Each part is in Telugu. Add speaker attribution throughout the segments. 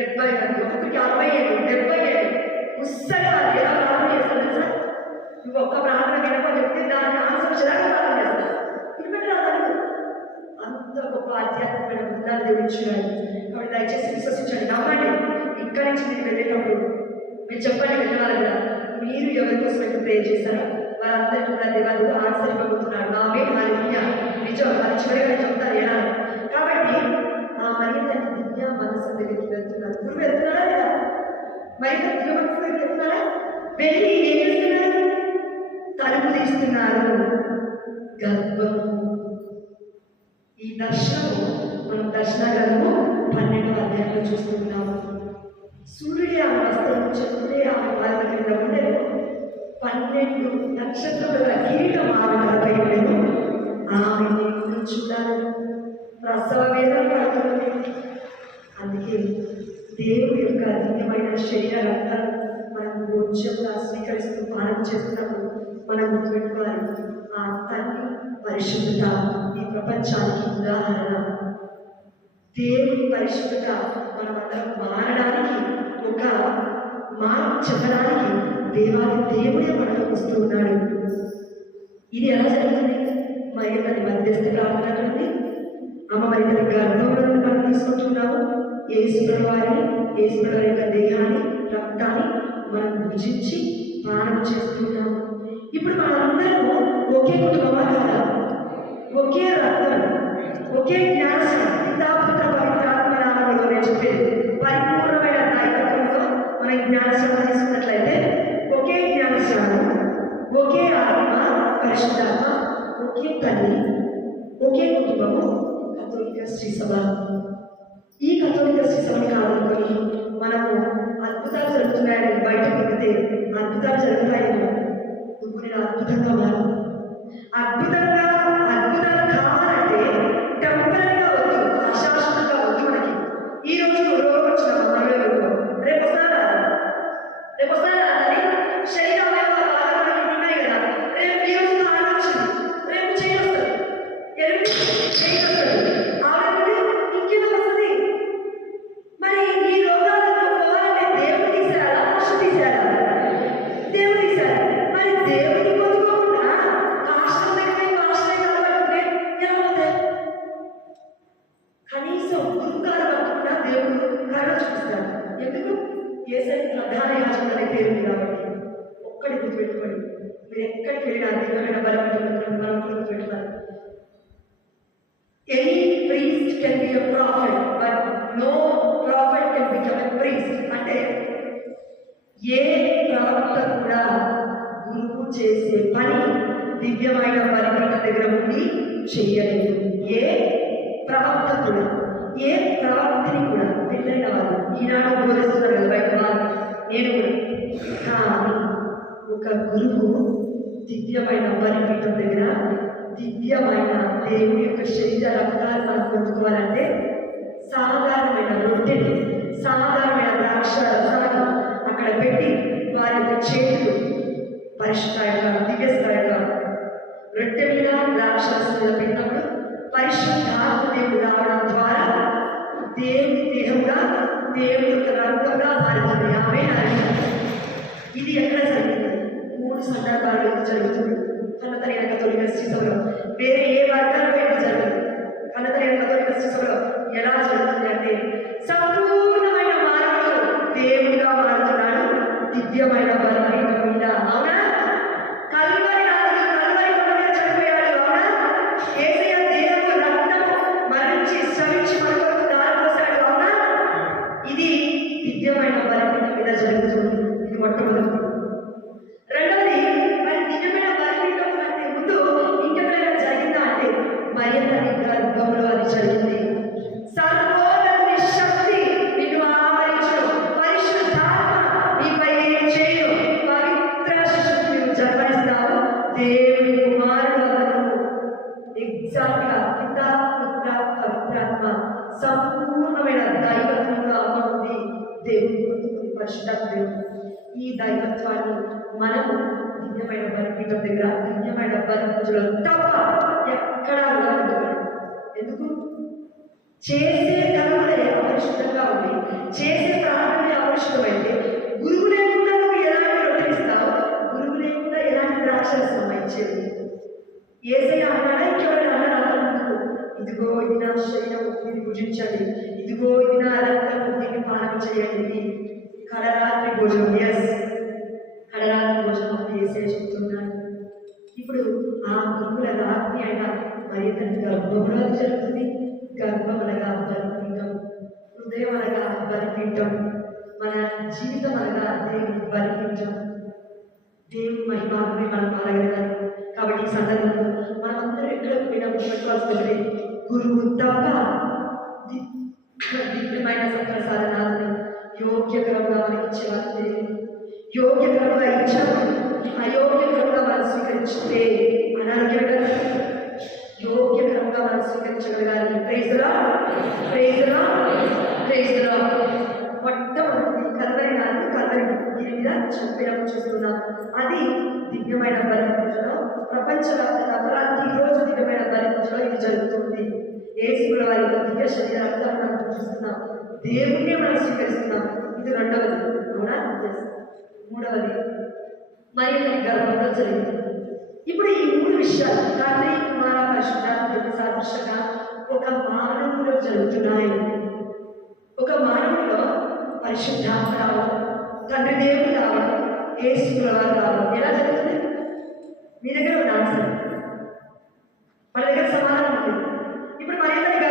Speaker 1: డెబ్బై ఏళ్ళు ఒకటి అరవై ఏళ్ళు డెబ్బై ఏళ్ళు ముస్సగా ఎలా ప్రార్థన చేస్తాను సార్ నువ్వు ఒక్క ప్రార్థన వినపో చెప్తే దాన్ని ఆన్సర్ ప్రార్థన చేస్తాను వినపెట్టరాదు అంత గొప్ప ఆధ్యాత్మికమైన బృందాలు దేవుడిచ్చినాడు కాబట్టి దయచేసి విశ్వసించండి నమ్మండి. ఇక్కడి నుంచి మీరు వెళ్ళినప్పుడు మీరు చెప్పండి వెళ్ళాలి కదా మీరు ఎవరి కోసం అయితే ప్రేర్ చేశారో వారందరూ కూడా దేవాలు ఆన్సర్ ఇవ్వబోతున్నాడు ఆమె నిజం అది చివరిగా చెప్తారు ఎలా కాబట్టి ఆ మరింత తన మనసు దగ్గరికి వెళ్తున్నారు గురువు వెళ్తున్నారా లేదా? మరి దివ్య మనసు వెళ్ళి ఏం చేస్తున్నారు తలుపు తీస్తున్నారు గర్భము ఈ దర్శనము మనం దర్శన గ్రంథము పన్నెండు అధ్యాయంలో చూస్తున్నాము సూర్యుడి ఆమె వస్త్రం చంద్రుడే ఆమె వారి కింద ఉండేది పన్నెండు నక్షత్రముల కీటం ఆమె తలపై ఉండేమో ఆమె చూడాలి ప్రసవ వేదన పడుతుంది అందుకే దేవుడి యొక్క దివ్యమైన శరీర రక్తాలు మనం భోజ్యంగా స్వీకరిస్తూ పానం చేస్తున్నప్పుడు మనం గుర్తుపెట్టుకోవాలి. ఆ తల్లి పరిశుద్ధత ఈ ప్రపంచానికి ఉదాహరణ. దేవుని పరిశుద్ధత మనమందరం మారడానికి ఒక మార్పు చెప్పడానికి దేవాది దేవుడే మనకు వస్తూ ఉన్నాడు. ఇది ఎలా జరుగుతుంది? మరి తన మధ్యస్థ ప్రార్థన ఉంది? అమ్మ మరి తన గర్భంలో మనం తీసుకుంటున్నాము. ఏసుకుల వారిని ఏసుకుల యొక్క దేహాన్ని రక్తాన్ని మనం భుజించి పానం చేస్తున్నాము ఇప్పుడు మనందరము ఒకే కుటుంబమా కాదా? ఒకే రక్తం ఒకే జ్ఞానం. పితాపుత్ర పవిత్రాత్మ నామంలో నేను చెప్పేది? పరిపూర్ణమైన నాయకత్వంలో మన జ్ఞానశ్రమ తీసుకున్నట్లయితే ఒకే జ్ఞానశ్రమం ఒకే ఆత్మ పరిశుద్ధాత్మ ఒకే తల్లి ఒకే కుటుంబము కథోలిక శ్రీ సభ. ఈ కథోలిక శిశువుని సభని మనము అద్భుతాలు జరుగుతున్నాయని బయట తిరిగితే అద్భుతాలు జరుగుతాయని ఇప్పుడు నేను అద్భుతంగా మారు. అద్భుతంగా అద్భుతాలు కావాలంటే టెంపరీగా వద్దు అశాశ్వతంగా వద్దు మనకి. ఈ రోజు రోగం వచ్చిన మనలో రేపు వస్తారా? రేపు వస్తారా? అని శరీరం ఉన్నాయి కదా. రేపు ఈ రోజు కాలం ఏ ప్రవర్తిని కూడా పెళ్ళైన వాళ్ళు ఈనాడు బోధిస్తున్నారు కదా బయట వాళ్ళు నేను కానీ ఒక గురువు దివ్యమైన బలిపీఠం దగ్గర దివ్యమైన దేవుని యొక్క శరీర రక్తాలు మనం పొందుకోవాలంటే సాధారణమైన రొట్టెని సాధారణమైన ద్రాక్ష రసాలు అక్కడ పెట్టి వారి యొక్క చేతులు పరిశుద్ధాయుగా దివ్యస్థాయిగా రొట్టె మీద ద్రాక్ష రసం మీద పెట్టినప్పుడు పరిశుద్ధాత్మ రావడం ద్వారా దేవుని దేహంగా దేవుని యొక్క రక్తంగా మారుతుంది ఆమె ఇది ఎక్కడ జరిగింది? మూడు సందర్భాల్లో జరుగుతుంది. కన్నతని వెనక తొలిన వేరే ఏ వర్గాలు ఇది జరగదు. కన్నతని వెనక తొలిన ఎలా జరుగుతుంది? పరిశుద్ధుడు ఈ దైవత్వాన్ని మనము దివ్యమైన బలిపీఠం దగ్గర ధన్యమైన బలి తప్ప ఎక్కడా ఎందుకు? చేసే కర్మలే అపరిశుద్ధంగా ఉంది చేసే ప్రాణమే అపరిశుద్ధమైతే గురువు లేకుండా నువ్వు ఎలాంటి రొట్టెలు ఇస్తావు గురువు లేకుండా ఎలాంటి ద్రాక్షలు ఇచ్చేది ఏసే అన్నాడా? ఇంకెవరైనా అన్నాడా ఇదిగో ఇది నా శరీరం పూజించండి చేయండి. కడరాత్రి భోజనం ఎస్ కడరాత్రి భోజనం అప్పుడు వేసే చెప్తున్నాడు ఇప్పుడు ఆ గురువుల రాత్రి అయిన మరి తన గర్భంలో జరుగుతుంది. గర్భం అనగా బలిపీఠం హృదయం అనగా బలిపీఠం మన జీవితం అనగా దేవుని బలిపీఠం. దేవుని మహిమాత్మే మనం పాల్గొనాలి కాబట్టి ఈ సందర్భంలో మనమందరం ఎక్కడ పోయినా గురువు తప్ప దివ్యమైన సత్ప్రసాదనాలను యోగ్యకరంగా మనకి ఇచ్చేవారు దేవుడు యోగ్యకరంగా ఇచ్చినప్పుడు అయోగ్యకరంగా మనం స్వీకరించితే అనారోగ్యంగా యోగ్యకరంగా మనం స్వీకరించగలగాలి ప్రేజరా ప్రేజరా ప్రేజరా మొట్టమొదటి కలవరి నాలుగు కలవరి దీని మీద చెప్పినప్పుడు చూస్తున్నాం అది దివ్యమైన బలి పూజలో ప్రపంచవ్యాప్తంగా ప్రతిరోజు దివ్యమైన బలి పూజలో ఇది జరుగుతుంది. ఏసుకుల వారి యొక్క దివ్య శరీరాలతో మనం చూస్తున్నాం. దేవుణ్ణి మనం స్వీకరిస్తున్నాం. ఇది రెండవది. అవునా? మూడవది. మరి గర్భంలో జరిగింది ఇప్పుడు ఈ మూడు విషయాలు తండ్రి కుమార పరిశుద్ధాత్మ సాదృశ్యంగా ఒక మానవులో జరుగుతున్నాయి. ఒక మానవులో పరిశుద్ధాత్మ రావడం తండ్రి దేవుడు రావడం ఏసుకుల వారు రావడం ఎలా జరుగుతుంది? మీ దగ్గర ఒక ఆన్సర్. మన దగ్గర సమాధానం ఉంది. ఇప్పుడు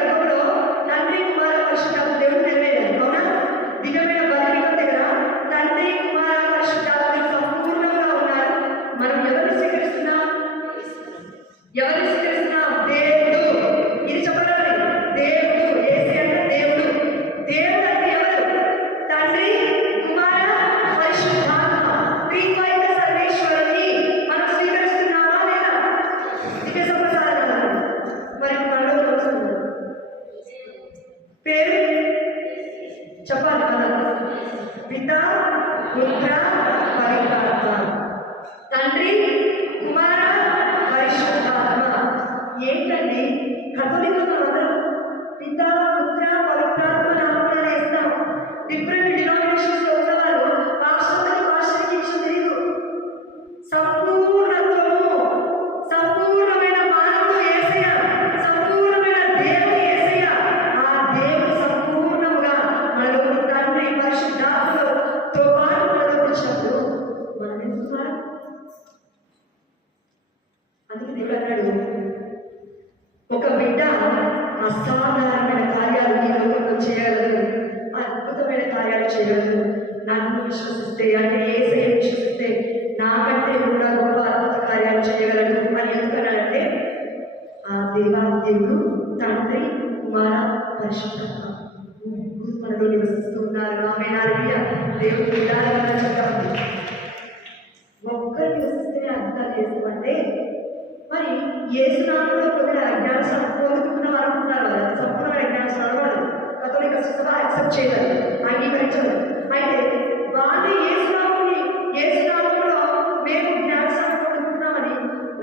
Speaker 1: విశ్వసిస్తే అంటే ఏసై విశ్వసిస్తే నాకంటే కూడా గొప్ప అద్భుత కార్యాలు చేయగలడు అని ఎందుకన్నాడంటే ఆ దేవాదేవుడు తండ్రి కుమార పరిశుద్ధ మనలో నివసిస్తున్నారు ఆమె నాలుగు దేవుడు విధానంగా చెప్పాలి ఒక్కరు నివసిస్తేనే అర్థాలు చేసుకోమంటే మరి ఏసునామంలో ఒకవేళ అజ్ఞాన పొందుకున్న వారు అనుకుంటున్నారు కదా సంపూర్ణమైన అజ్ఞానం చదవాలి కథోలిక సభ యాక్సెప్ట్ చేయగలరు అంగీకరించరు అయితే వాళ్ళు ఏసునామని ఏసునామంలో మేము జ్ఞానసారం పొందుకుంటున్నామని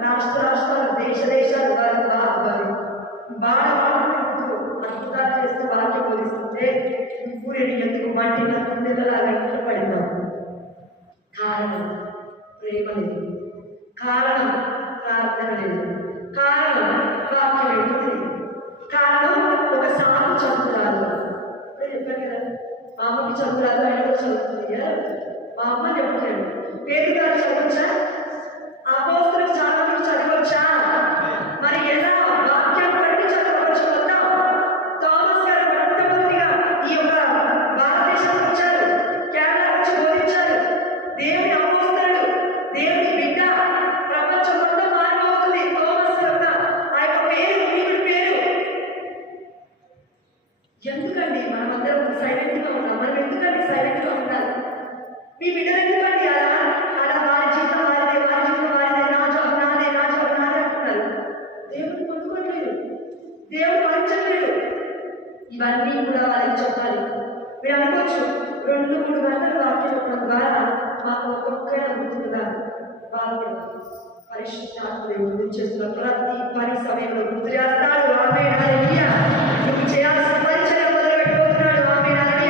Speaker 1: రాష్ట్ర రాష్ట్రాలు దేశ దేశాలు వారు వారు బాగా అద్భుతాలు చేస్తూ వాక్యం బోధిస్తుంటే ఊరేది ఎందుకు మట్టి కుండెలలాగా ఇంట్లో కారణం ప్రేమ లేదు. కారణం ప్రార్థన లేదు. కారణం వాక్యం కారణం ఒక సాగు చదువురాలు నేను కదా మా అమ్మకి చదువురాలు ఆయన కూడా చదువుతుంది కదా మా అమ్మ చెప్పలేదు పేరు గారు చదవచ్చా? అపోస్తులకు చాలా మంది చదవచ్చా? మరి ఎలా? వాక్యం మీ బిడ్డలు ఎందుకండి అలా అలా వారి జీవితం వారిదే వారి జీవితం వారిదే నా జాబ్ నాదే నా జాబ్ నాదే అంటున్నారు. దేవుడు పొందుకోవట్లేదు దేవుడు ఇవన్నీ కూడా వాళ్ళకి చెప్పాలి. మీరు అనుకోవచ్చు రెండు మూడు గంటలు వాక్యం చెప్పడం ద్వారా మాకు ఒక్కొక్కైనా గుర్తుందా వాళ్ళు పరిశుద్ధాత్మని గుర్తు చేస్తున్న ప్రతి పని సమయంలో గుర్తు చేస్తారు. ఆమె చేయాల్సిన పరిచయం మొదలు పెట్టిపోతున్నాడు ఆమె అది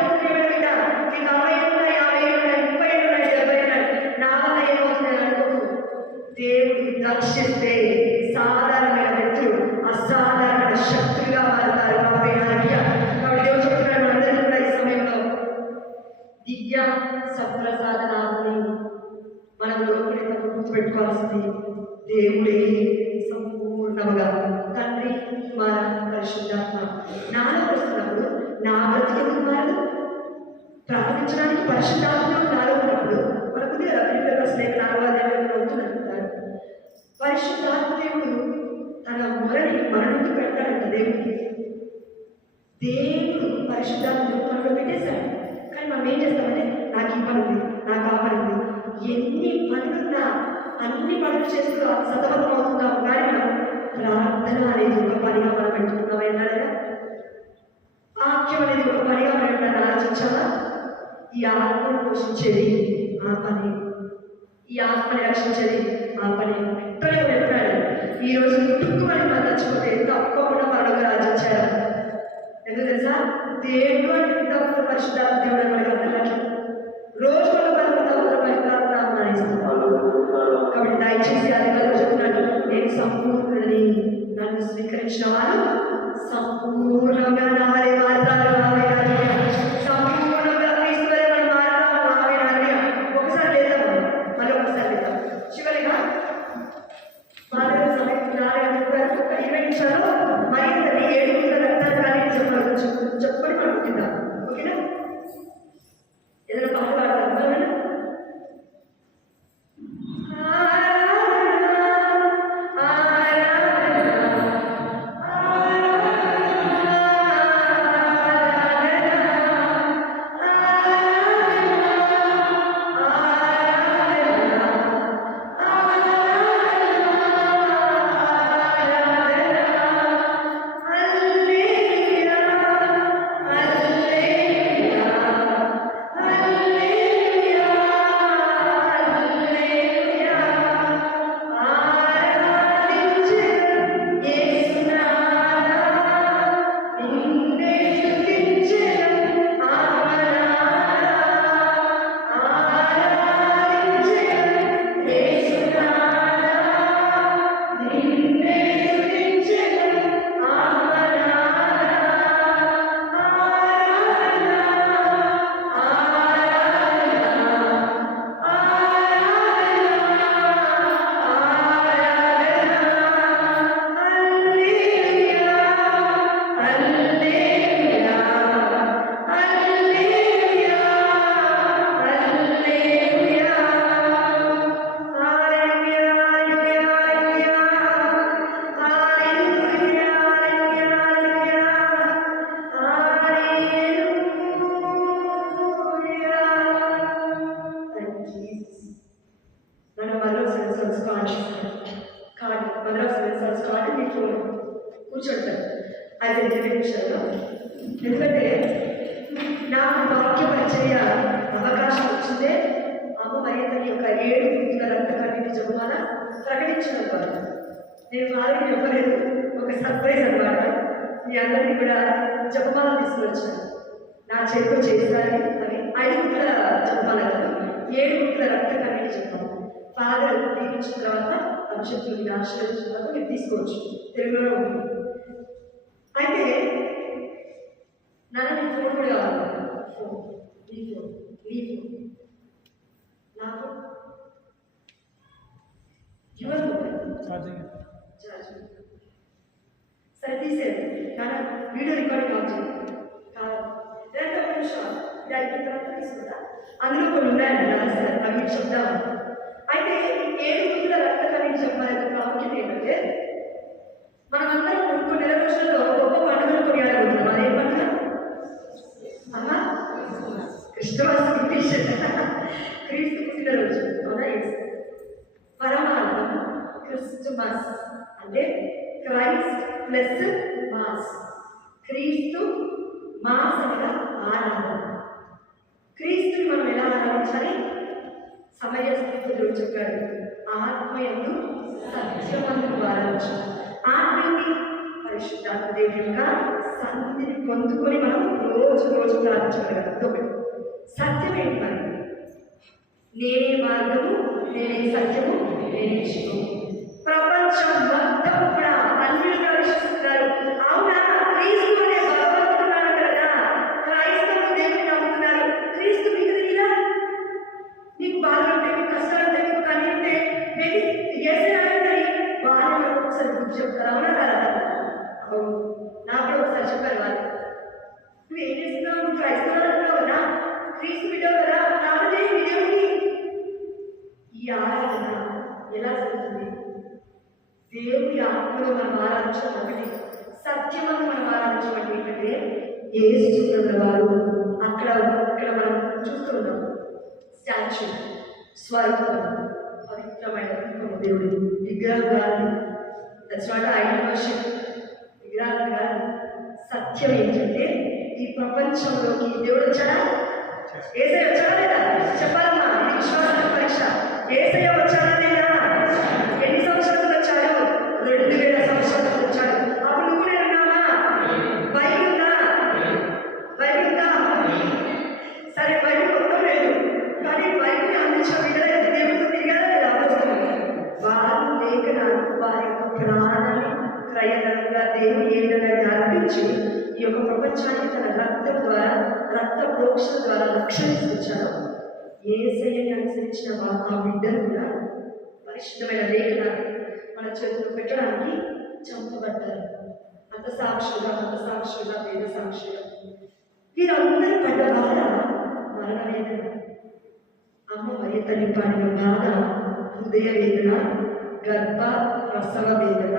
Speaker 1: ముఖ్యమైన బిడ్డ నీకు అరవై ఉన్నాయి యాభై ఉన్నాయి ముప్పై ఉన్నాయి డెబ్బై ఉన్నాయి నా వల్ల ఏమవుతుంది అనుకోకు దేవుడిని దర్శిస్తే సాధారణమైన వ్యక్తులు అసాధారణ శక్తులుగా మారుతారు ఆమె కాబట్టి దేవుడు చెప్తున్నాడు మనందరికీ కూడా ఈ సమయంలో దివ్య సత్ప్రసాదనాన్ని మనం లోపలి గుర్తుపెట్టుకోవాల్సింది దేవుడే సంపూర్ణముగా తండ్రి కుమార పరిశుద్ధాత్మ. నాలో వస్తున్నప్పుడు నా బ్రతికి మారదు ప్రార్థించడానికి పరిశుద్ధాత్మ నాలో ఉన్నప్పుడు మనకు ఉంది కదా పిల్లల ప్రశ్న నాలుగు అధ్యాయంలో ఉంటుందంటారు? పరిశుద్ధాత్మ దేవుడు తన మొరని మరణకు నుండి పెడతాడంట దేవుడికి దేవుడు పరిశుద్ధాత్మ మనలో పెట్టేశాడు. కానీ మనం ఏం చేస్తామంటే నాకు ఈ పని ఉంది నాకు ఆ పని ఉంది. ఎన్ని పనులున్నా అన్ని పనులు చేస్తూ సతమతం అవుతున్నాము కానీ మనం ప్రార్థన అనేది ఒక పనిగా మనం పెట్టుకున్నాం ఏంటంటే వాక్యం అనేది ఒక పనిగా మనం ఆలోచించాలా ఈ ఆత్మను పోషించేది ఆ పని. ఈ ఆత్మని రక్షించేది ఆ పని. ఎప్పుడైనా చెప్పాడు ఈరోజు రోజు కుటుంబాన్ని మనం తెచ్చుకుంటే తప్పకుండా మనకు రాజించారు. ఎందుకు తెలుసా? దేవుడు అంటే తప్ప పరిశుద్ధాత్మ దేవుడు మనకి అర్థం రోజు మన కాబట్టి దయచేసి అధికారులు చెప్తున్నాడు నేను సంపూర్ణని నన్ను స్వీకరించిన వారు సంపూర్ణంగా నా అమ్మ మర్యాదని యొక్క ఏడు గుర్తుల రక్త కన్నీటి ప్రకటించిన ప్రకటించడం ద్వారా నేను వాళ్ళకి చెప్పలేదు ఒక సర్ప్రైజ్ అనమాట మీ అందరినీ కూడా జపమాల తీసుకొచ్చాను. నా చేతిలో చేస్తాను అని ఐదు గుట్ల జపమాల కదా ఏడు గుట్ల రక్త కన్నీటి జపమాల ఫాదర్ దీపించిన తర్వాత భవిష్యత్తుని మీరు ఆశీర్వదించిన తర్వాత మీరు తీసుకోవచ్చు. తెలుగులో ఉంది. అయితే నాన్న మీ ఫోన్ కూడా కావాలి ఫోన్ నీ ఫోన్ నీ ఫోన్ నా phone your phone
Speaker 2: charging
Speaker 1: charge సరే తీసేది కానీ వీడియో రికార్డింగ్ ఆఫ్ చేయండి కాదు రెండు ఒక నిమిషం ఇది అయిపోయిన తర్వాత తీసుకుంటా అందులో కొన్ని ఉన్నాయండి రాస్తారు You. That's not idol worship విగ్రహాలు కాదు సత్యం ఏంటంటే ఈ ప్రపంచంలోకి దేవుడు వచ్చాడా? ఏసై వచ్చాడా లేదా? చెప్పాలమ్మా ఇది విశ్వాసం పరీక్ష. ఏసై వచ్చాడా లేదా? ఎన్ని సంవత్సరాలకు వచ్చాడు? రెండు వేల శైలిని అనుసరించిన ఆ బిడ్డలు కూడా పరిశుద్ధమైన లేఖనాన్ని మన చేతులు పెట్టడానికి చంపబడ్డారు. అంత సాక్షులుగా అంత సాక్షులుగా వేద సాక్షులుగా. వీరందరూ పడ్డ బాధ మరణ వేదన అమ్మ మరి తల్లి పాడిన బాధ హృదయ వేదన గర్భ ప్రసవ వేదన.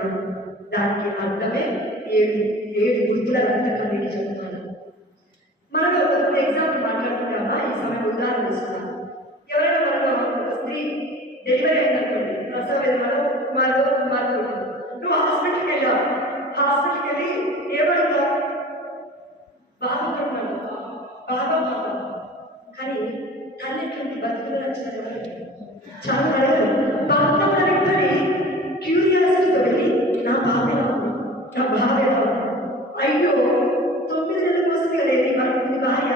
Speaker 1: దానికి అర్థమే ఏడు ఏడు గుర్తుల రక్త కన్నీటి చెప్తున్నాను. మనలో ఒక ఎగ్జాంపుల్ మాట్లాడుకుంటామా ఈ సమయం ఉదాహరణ ఇస్తున్నాను ఎవరైనా మనలో స్త్రీ డెలివరీ అయినటువంటి ప్రసవ వేదనలో కుమారు కుమార్తె నువ్వు హాస్పిటల్కి వెళ్ళావు హాస్పిటల్కి వెళ్ళి బాగా బాగా కానీ బతుకులు చాలా అడగదు భర్త క్యూరియాసిటీతో వెళ్ళి నా బాధ నా బాధ అయ్యో తొమ్మిది నెలల వస్తుంది కదా ఇది మన ఇది భార్య.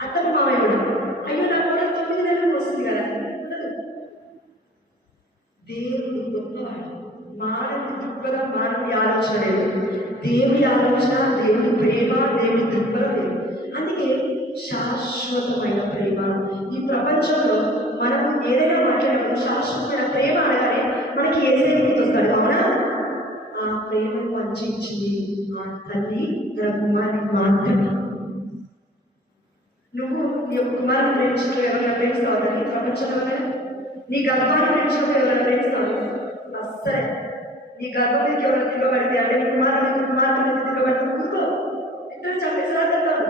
Speaker 1: అతను మామయ్యుడు అయ్యో నా కూడా తొమ్మిది నెలలు వస్తుంది కదా ఉండదు దేవుడు గొప్పవాడు మానవుడి దృక్పథం మానవుడి ఆలోచన లేదు దేవుడి ఆలోచన దేవుడి ప్రేమ దేవుడి దృక్పథం లేదు. అందుకే శాశ్వతమైన ప్రేమ. ఈ ప్రపంచంలో మనం ఏదైనా మాట్లాడినప్పుడు శాశ్వతమైన ప్రేమ అనగానే మనకి ఏదైనా గుర్తొస్తాడు అవునా? ఆ ప్రేమను వంచింది ఆ తల్లి తన కుమారునికి మాత్రమే. నువ్వు నీ యొక్క కుమారుని ప్రేమించడం ఎవరైనా ప్రేమిస్తావు తల్లి? ప్రపంచంలో నీ గర్భాన్ని ప్రేమించడం ఎవరైనా ప్రేమిస్తావు? అస్సలే నీ గర్భంలోకి ఎవరు ఎవరైనా అంటే నీ కుమారుడు నీ కుమారుడు మీద ఊరుకో. ఇద్దరు చంపేసారు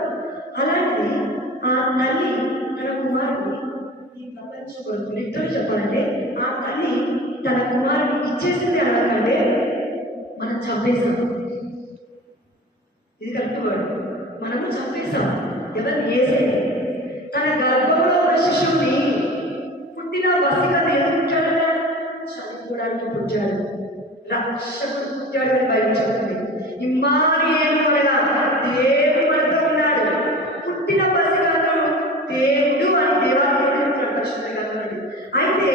Speaker 1: అలాంటి ఆ తల్లి తన కుమారుడిని ఈ ప్రపంచం కొరకు ఇద్దరు చెప్పాలంటే ఆ తల్లి తన కుమారుని ఇచ్చేసింది అనకంటే మనం చంపేశాం. ఇది కరెక్ట్ వర్డ్ మనము చంపేశాం. ఎవరిని? ఏసే తన గర్భంలో ఉన్న శిశువుని పుట్టిన వసిగా ఎదుర్కొంటాడు చదువుకోవడానికి పుట్టాడు. రక్షకుడు పుట్టాడు అని బయట చెప్తుంది. ఇమ్మాని దేవుడు మనతో ఉన్నాడు. పుట్టిన పసిగాను దేవుడు అని దేవాలయం ఉన్నాడు అయితే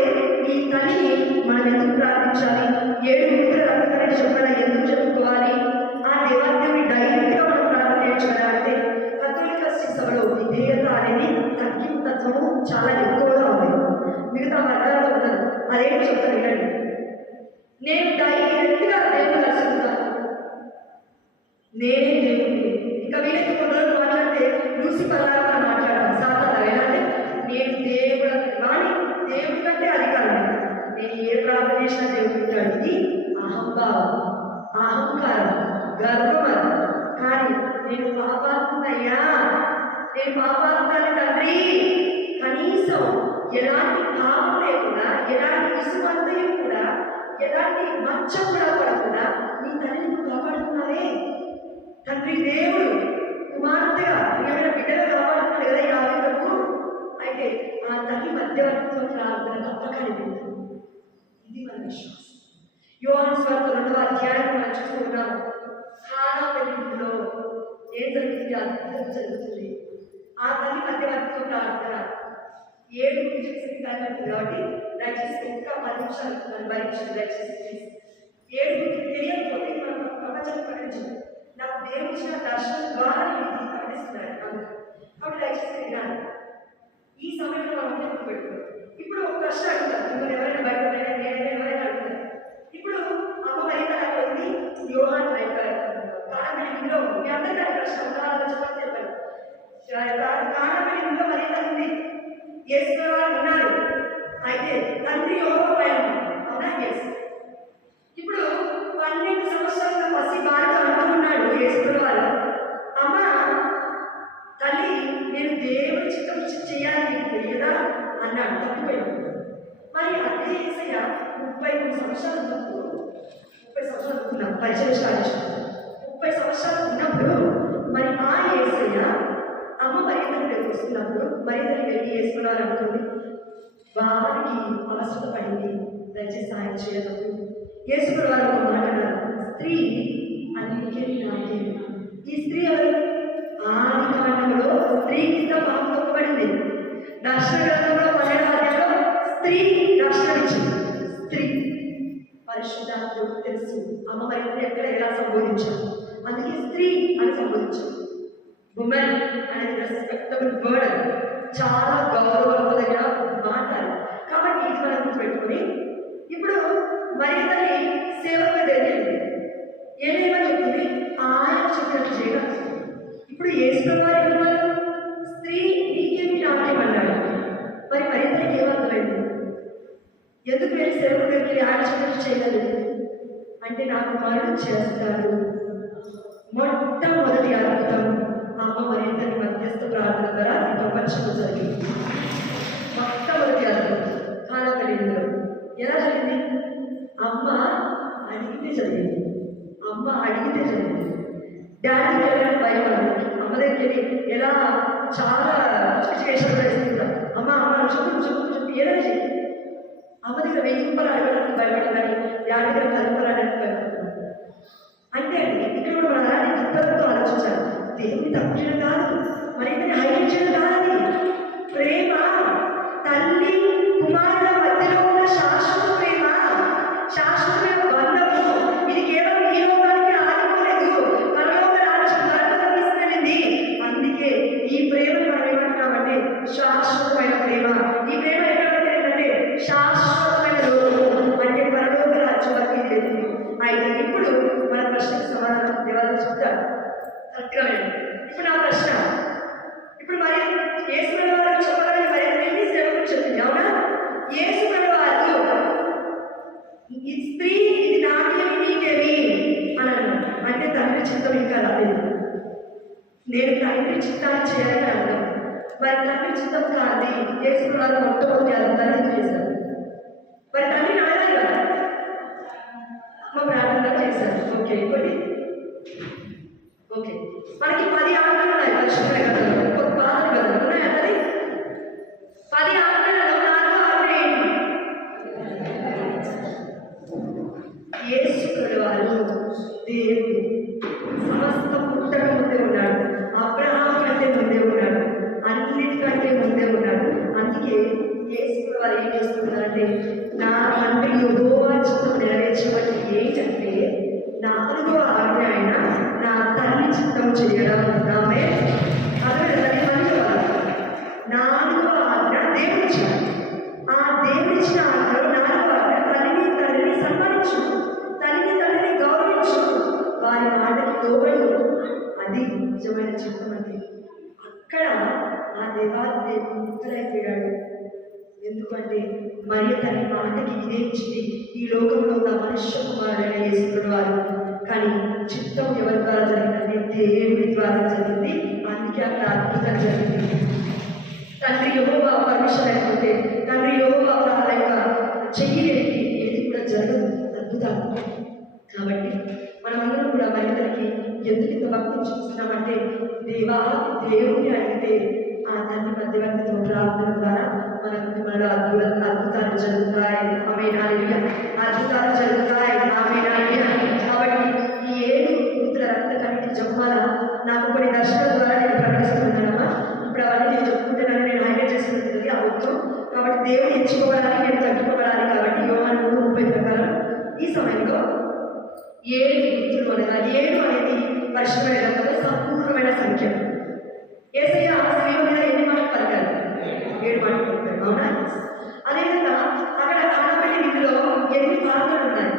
Speaker 1: ఈ తల్లి మనం ఎందుకు ప్రార్థించాలి? ఏడు ముగ్గురు రక్తకరణ చెప్పిన ఎందుకు చెప్పుకోవాలి? ఆ దేవాలయం డైరెక్ట్గా మనం ప్రార్థన చేయించాలి అంటే కథోలిక సభలో విధేయత అనేది తగ్గింతత్వము చాలా ఎక్కువగా ఉంది. మిగతా వర్గాల్లో ఉండదు అదేంటి చెప్తాను వినండి నేను డైరెక్ట్గా దేవుని దర్శిస్తాను నేనే దేవుడిని ఇంకా వీళ్ళకి కొన్ని రోజులు మాట్లాడితే లూసిఫర్ లాగా మనం మాట్లాడతాం సాధారణ ఎలా అంటే నేను దేవుడు కానీ దేవుడి కంటే అధికారం నేను ఏ ప్రార్థన చేసినా దేవుడు ఉంటాడు ఇది అహంభావం అహంకారం గర్వం కానీ నేను పాపాత్మయ్యా నేను పాపాత్మాన్ని తండ్రి కనీసం ఎలాంటి పాపం లేకుండా ఎలాంటి ఇసుమంతయం కూడా ఎలాంటి మచ్చ కూడా పడకుండా నీ తల్లిని నువ్వు కాపాడుతున్నావే తండ్రి దేవుడు కుమార్తెగా ప్రియమైన బిడ్డగా కాపాడుతున్నాడు కదా ఈ ఆవిడకు అయితే ఆ తల్లి మధ్యవర్తిత్వ ప్రార్థన తప్పక నిలుపుతుంది ఇది మన విశ్వాసం యోహాన్ స్వార్థ రెండవ అధ్యాయం మనం చూస్తున్నాం హానా పెళ్ళిలో ఏం జరుగుతుంది అద్భుతం జరుగుతుంది. ఆ తల్లి మధ్యవర్తితో ప్రార్థన. ఏడు నిమిషం కాబట్టి దయచేసి ఒక్క పది నిమిషాలు మనం భరించండి దయచేసి ఏడు తెలియకపోతే మనం ప్రపంచం ప్రకటించదు నాకు దేవుడు ఇచ్చిన దర్శనం ద్వారా నేను ఇది ప్రకటిస్తున్నాను కాబట్టి దయచేసి వినాలి ఈ సమయంలో మనం ఎందుకు పెట్టుకోవాలి ఇప్పుడు ఒక ప్రశ్న అడుగుతారు మిమ్మల్ని ఎవరైనా బయట ఎవరైనా నేనైనా ఎవరైనా అయితే తండ్రి యోగ పైన అవునా? ఎస్ ఇప్పుడు పన్నెండు సంవత్సరాలు దయచేసి సాయం చేయలేదు. యేసుకుడు వారు ఒక మాట స్త్రీ అది నాకే ఈ స్త్రీ ఎవరు? ఆది కాండంలో స్త్రీ కింద పాపబడింది దర్శన గ్రంథంలో పన్నెండు స్త్రీ దర్శనమిచ్చింది స్త్రీ. పరిశుద్ధాత్మకు తెలుసు. అమ్మ మరి ఎక్కడ ఎలా సంబోధించారు? అందుకే స్త్రీ అని సంబోధించారు. ఉమెన్ అనేది రెస్పెక్టబుల్ వర్డ్ చాలా గౌరవదగిన మాట కాబట్టి ఇది మనం గుర్తుపెట్టుకొని ఇప్పుడు మరి తల్లి సేవకు తెలియదు ఏమేమని ఉంటుంది ఆయన చెప్పినట్టు చేయడం ఇప్పుడు ఏసుకున్నారు ఇవ్వాలి స్త్రీ నీకేమి నాకేమన్నాడు మరి మరి తల్లికి ఏమర్థమైంది? ఎందుకు మీరు సేవకు దగ్గరికి ఆయన చెప్పినట్టు చేయగలరు అంటే నాకు కుమారుడు చేస్తాడు. మొట్టమొదటి అద్భుతం అమ్మ మరి మరింతని మధ్యస్థ ప్రార్థన ద్వారా ప్రపంచం జరిగింది మొట్టమొదటి అద్భుతం. కాలకలిందులో ఎలా జరిగింది? అమ్మ అడిగితే జరిగింది. అమ్మ అడిగితే జరిగింది. డాడీ వెళ్ళడానికి భయం అమ్మ దగ్గరికి ఎలా చాలా సిచ్యువేషన్ వేస్తుంటాం అమ్మ అమ్మ చూపు చూపు చూపు ఎలా చెయ్యి. అమ్మ దగ్గర వెయ్యి రూపాయలు అడగడానికి భయపడదని డాడీ దగ్గర పది రూపాయలు అడగడానికి భయపడుతున్నాను అంటే ఇక్కడ కూడా మన అలాంటి ఇద్దరితో ఆలోచించాలి దేవుని తప్పించడం కాదు మరి ఇతని హైలైట్ చేయడం కాదని. ప్రేమ తల్లి తండ్రి చిత్తాన్ని చేయాలని అంటాం మరి తండ్రి చిత్తం కాదు. యేసుకున్న మొట్టమొదటి అర్థాన్ని చేశారు. తండ్రి నెరవేర్చబడి ఏంటంటే నాలుగో ఆజ్ఞ ఆయన నా తల్లి చిత్తం చేయడం. ఆమె అదే తల్లి మంచి నాలుగో ఆజ్ఞ దేవుడిచ్చాడు ఆ దేవుడిచ్చిన ఆజ్ఞలో నాలుగో ఆజ్ఞ తల్లిని తల్లిని సన్మానించు. తల్లిని తల్లిని గౌరవించు. వారి మాటకి లోబడి అది నిజమైన చిత్తం అంటే అక్కడ ఆ దేవాది దేవుడు ముద్రైపోయాడు ఎందుకంటే మరియు తన మాటకి విధించింది ఈ లోకంలో ఉన్న మనుష్య కుమారుడైన యేసుకుడు వారు కానీ చిత్తం ఎవరి ద్వారా జరిగిందంటే దేవుడి ద్వారా జరిగింది. అందుకే అక్కడ అద్భుతం జరిగింది. తండ్రి యోగ పర్మిషన్ లేకపోతే తండ్రి యోగ వాళ్ళ యొక్క చెయ్యలేని ఏది కూడా జరగదు. అద్భుతం. కాబట్టి మనమందరం కూడా మహిళలకి ఎందుకు ఇంత భక్తిని చూస్తున్నామంటే దేవా దేవుని అడిగితే ఆ తల్లి మధ్యవర్తితో ప్రార్థన ద్వారా మన అద్భుతం అద్భుతాలు జరుగుతాయి. ఆమె నాలుగు అద్భుతాలు జరుగుతాయి. ఆమె నాలుగు కాబట్టి ఈ ఏడు కూతుల రక్త కమిటీ జమ్మాల నాకు కొన్ని దర్శనం ద్వారా నేను ప్రకటిస్తున్నానమ్మా. ఇప్పుడు అవన్నీ నేను చెప్పుకుంటున్నాను. నేను హైలైట్ చేస్తున్నది అవుతాం కాబట్టి దేవుని ఎంచుకోవడానికి నేను తట్టుకోవాలి కాబట్టి యోహాను మూడు ముప్పై ప్రకారం ఈ సమయంలో ఏడు కూతులు అనగా ఏడు అనేది పరిశుభ్రమైన సంపూర్ణమైన సంఖ్య. ఏసయ్య ఆ స్త్రీ ఎన్ని మాటలు పలికారు? ఏడు మాటలు. అవునా అదేవిధంగా అక్కడ కానపల్లి విధిలో ఎన్ని పాత్రలు ఉన్నాయి?